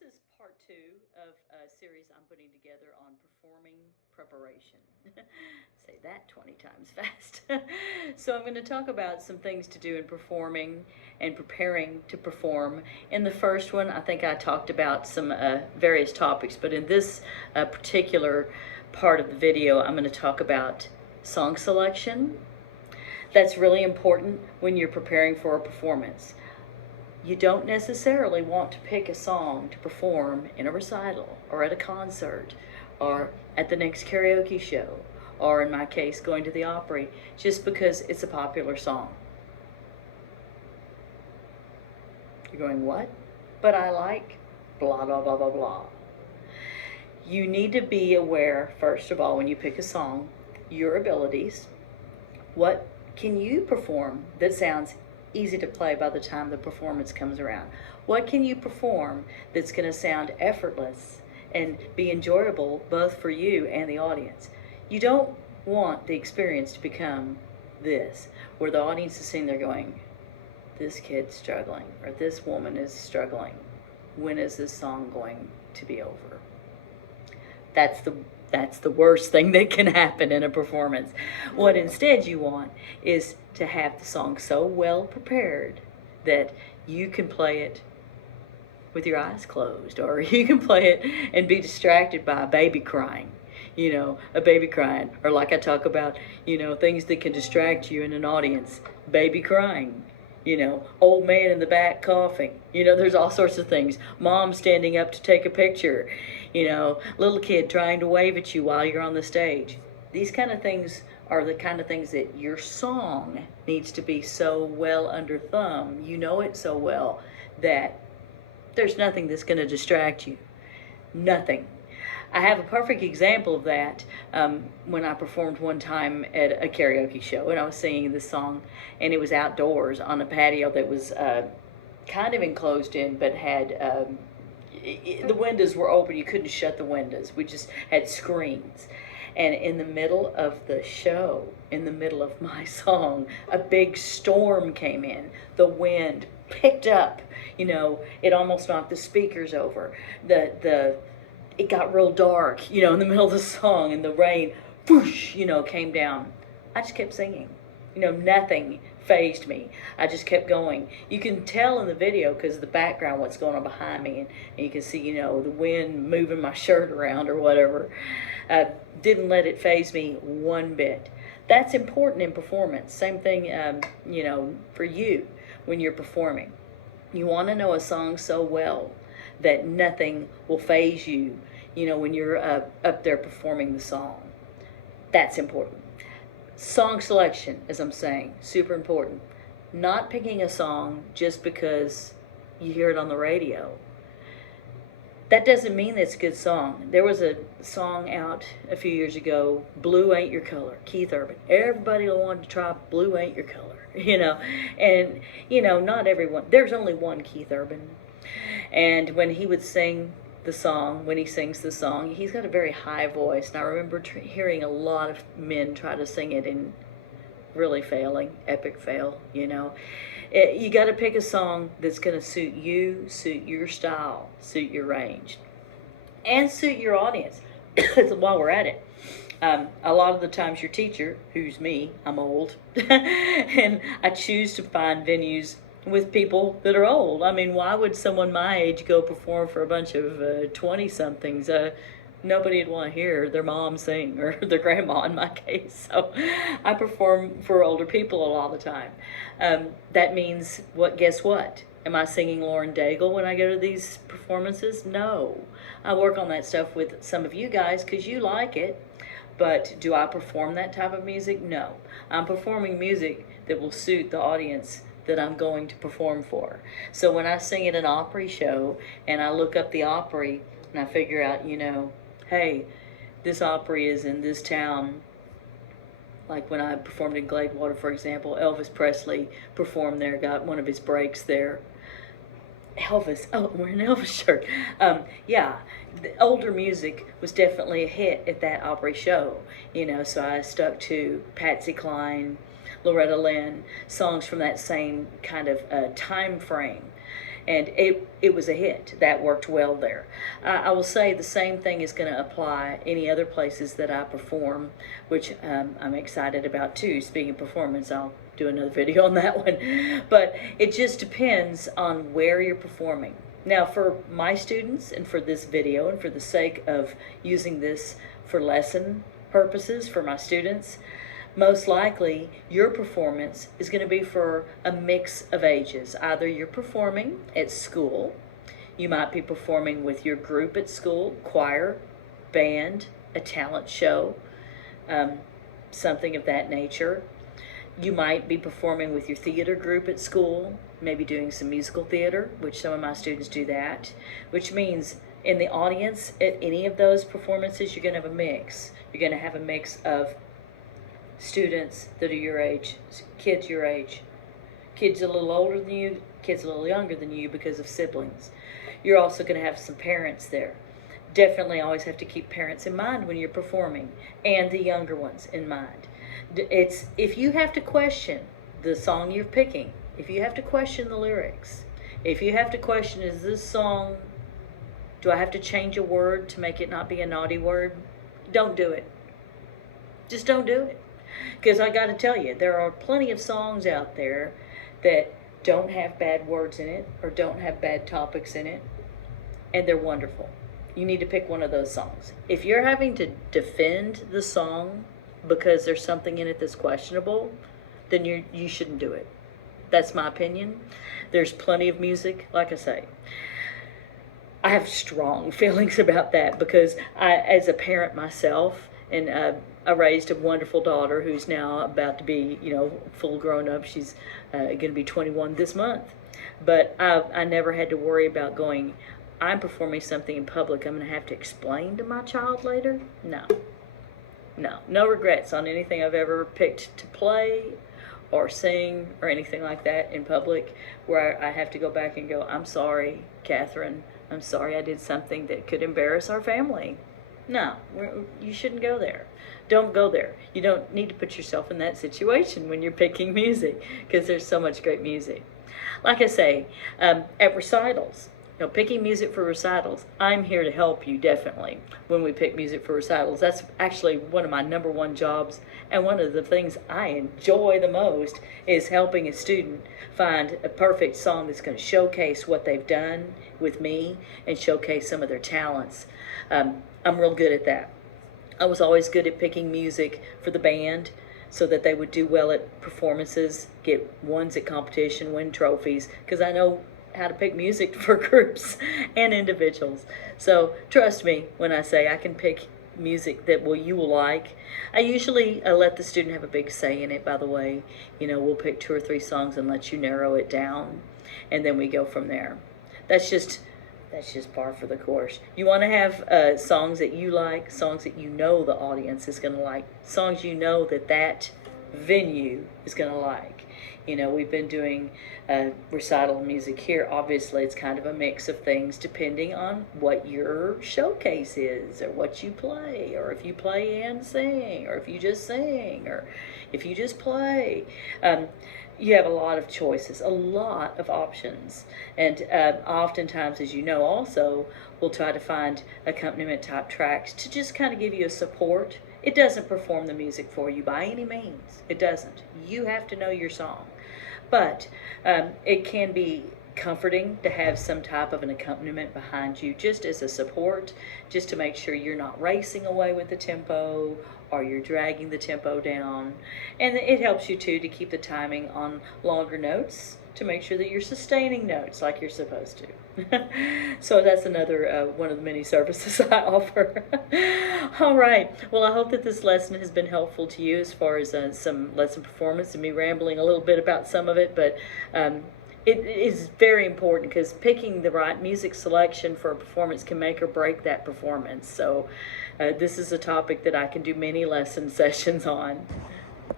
this is part two of a series I'm putting together on performing preparation. Say that 20 times fast. So, I'm going to talk about some things to do in performing and preparing to perform. In the first one, I think I talked about some various topics, but in this particular part of the video, I'm going to talk about song selection. That's really important when you're preparing for a performance. You don't necessarily want to pick a song to perform in a recital or at a concert or at the next karaoke show or, in my case, going to the Opry just because it's a popular song. You're going, what? But I like blah, blah, blah, blah, blah. You need to be aware, first of all, when you pick a song, your abilities. What can you perform that sounds easy to play by the time the performance comes around? What can you perform that's going to sound effortless and be enjoyable both for you and the audience? You don't want the experience to become this, where the audience is sitting there going, this kid's struggling, or this woman is struggling. When is this song going to be over? That's the worst thing that can happen in a performance. What instead you want is to have the song so well prepared that you can play it with your eyes closed, or you can play it and be distracted by a baby crying. A baby crying, or like I talk about, things that can distract you in an audience. Baby crying, old man in the back coughing. There's all sorts of things. Mom standing up to take a picture. Little kid trying to wave at you while you're on the stage. These kind of things are the kind of things that your song needs to be so well under thumb. You know it so well that there's nothing that's going to distract you. Nothing. I have a perfect example of that when I performed one time at a karaoke show, and I was singing this song, and it was outdoors on a patio that was kind of enclosed in, but had the windows were open. You couldn't shut the windows. We just had screens. And in the middle of the show, in the middle of my song, a big storm came in. The wind picked up. It almost knocked the speakers over. It got real dark, in the middle of the song, and the rain, whoosh, came down. I just kept singing. Nothing fazed me. I just kept going. You can tell in the video because of the background what's going on behind me, and you can see, the wind moving my shirt around or whatever. Didn't let it faze me one bit. That's important in performance. Same thing, for you when you're performing. You want to know a song so well that nothing will faze you, when you're up there performing the song. That's important. Song selection, as I'm saying, super important. Not picking a song just because you hear it on the radio. That doesn't mean it's a good song. There was a song out a few years ago, Blue Ain't Your Color, Keith Urban. Everybody wanted to try Blue Ain't Your Color, and, not everyone. There's only one Keith Urban. And when he would sing the song, when he sings the song, he's got a very high voice. And I remember hearing a lot of men try to sing it and really failing, epic fail, You got to pick a song that's going to suit you, suit your style, suit your range, and suit your audience. While we're at it, a lot of the times your teacher, who's me, I'm old, and I choose to find venues with people that are old. I mean, why would someone my age go perform for a bunch of 20-somethings? Nobody would want to hear their mom sing, or their grandma in my case. So I perform for older people a lot of the time. That means, guess what? Am I singing Lauren Daigle when I go to these performances? No. I work on that stuff with some of you guys because you like it. But do I perform that type of music? No. I'm performing music that will suit the audience that I'm going to perform for. So when I sing at an Opry show and I look up the Opry and I figure out, hey, this Opry is in this town. Like when I performed in Gladewater, for example, Elvis Presley performed there, got one of his breaks there. Elvis, oh, I'm wearing an Elvis shirt. Yeah, the older music was definitely a hit at that Opry show, so I stuck to Patsy Cline, Loretta Lynn, songs from that same kind of time frame. and it was a hit. That worked well there. I will say the same thing is going to apply any other places that I perform, which I'm excited about too. Speaking of performance, I'll do another video on that one. But it just depends on where you're performing. Now, for my students and for this video and for the sake of using this for lesson purposes for my students, most likely your performance is going to be for a mix of ages. Either you're performing at school, you might be performing with your group at school, choir, band, a talent show, something of that nature. You might be performing with your theater group at school, maybe doing some musical theater, which some of my students do that, which means in the audience at any of those performances, you're going to have a mix. You're going to have a mix of students that are your age, kids your age, kids a little older than you, kids a little younger than you because of siblings. You're also going to have some parents there. Definitely always have to keep parents in mind when you're performing, and the younger ones in mind. It's if you have to question the song you're picking, if you have to question the lyrics, if you have to question, is this song, do I have to change a word to make it not be a naughty word? Don't do it. Just don't do it. Because I got to tell you, there are plenty of songs out there that don't have bad words in it or don't have bad topics in it, and they're wonderful. You need to pick one of those songs. If you're having to defend the song because there's something in it that's questionable, then you shouldn't do it. That's my opinion. There's plenty of music, like I say. I have strong feelings about that because I, as a parent myself, and I raised a wonderful daughter who's now about to be, full grown up. She's going to be 21 this month. But I never had to worry about going, I'm performing something in public, I'm going to have to explain to my child later. No regrets on anything I've ever picked to play or sing or anything like that in public where I have to go back and go, I'm sorry, Catherine, I'm sorry I did something that could embarrass our family. No, you shouldn't go there. Don't go there. You don't need to put yourself in that situation when you're picking music because there's so much great music. Like I say, at recitals, picking music for recitals, I'm here to help you definitely when we pick music for recitals. That's actually one of my number one jobs, and one of the things I enjoy the most is helping a student find a perfect song that's going to showcase what they've done with me and showcase some of their talents. I'm real good at that. I was always good at picking music for the band so that they would do well at performances, get ones at competition, win trophies, because I know how to pick music for groups and individuals. So trust me when I say I can pick music that you will like. I usually let the student have a big say in it, by the way. We'll pick 2 or 3 songs and let you narrow it down, and then we go from there. That's just par for the course. You want to have songs that you like, songs that you know the audience is going to like, songs that venue is going to like. We've been doing recital music here. Obviously, it's kind of a mix of things depending on what your showcase is, or what you play, or if you play and sing, or if you just sing, or if you just play. You have a lot of choices, a lot of options. And oftentimes, as you know also, we'll try to find accompaniment type tracks to just kind of give you a support. It doesn't perform the music for you by any means. It doesn't. You have to know your song. But it can be comforting to have some type of an accompaniment behind you just as a support, just to make sure you're not racing away with the tempo or you're dragging the tempo down. And it helps you too to keep the timing on longer notes to make sure that you're sustaining notes like you're supposed to. So that's another one of the many services I offer. All right. Well, I hope that this lesson has been helpful to you as far as some lesson performance and me rambling a little bit about some of it, but it is very important because picking the right music selection for a performance can make or break that performance. So this is a topic that I can do many lesson sessions on.